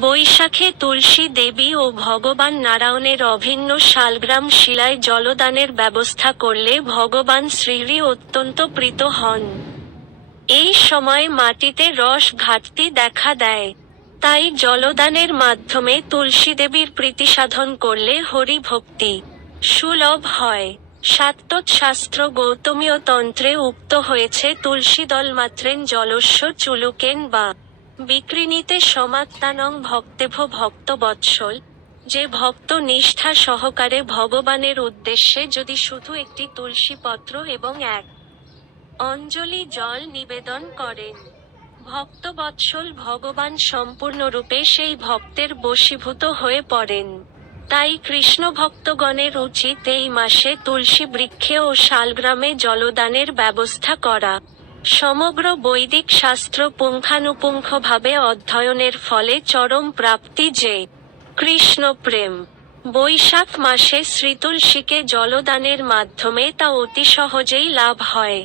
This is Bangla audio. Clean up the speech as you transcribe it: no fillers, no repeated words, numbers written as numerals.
বৈশাখে তুলসী দেবী ও ভগবান নারায়ণের অভিন্ন শালগ্রাম শিলায় জলদানের ব্যবস্থা করলে ভগবান শ্রীহরি অত্যন্ত প্রীত হন। এই সময় মাটিতে রস ঘাটতি দেখা দেয়। তাই জলদানের মাধ্যমে তুলসী দেবীর প্রীতিসাধন করলে হরি ভক্তি সুলভ হয়। শাক্তশাস্ত্র গৌতমীয় তন্ত্রে উক্ত হয়েছে তুলসী দল মাত্রেন জলস্য চুলুকেন বা বিক্রিণীতে সমাত্তানং ভক্তেভ ভক্তবৎসল। যে ভক্ত নিষ্ঠা সহকারে ভগবানের উদ্দেশ্যে যদি শুধু একটি তুলসী পত্র এবং এক অঞ্জলি জল নিবেদন করেন, ভক্তবৎসল ভগবান সম্পূর্ণরূপে সেই ভক্তের বশীভূত হয়ে পড়েন। তাই কৃষ্ণ ভক্তগণের উচিত এই মাসে তুলসী বৃক্ষে ও শালগ্রামে জলদানের ব্যবস্থা করা। সমগ্র বৈদিক শাস্ত্র পুঙ্খানুপুঙ্খভাবে অধ্যয়নের ফলে চরম প্রাপ্তি যে কৃষ্ণ প্রেম। বৈশাখ মাসে শ্রীতুলসীকে জলদানের মাধ্যমে তা অতি সহজেই লাভ হয়।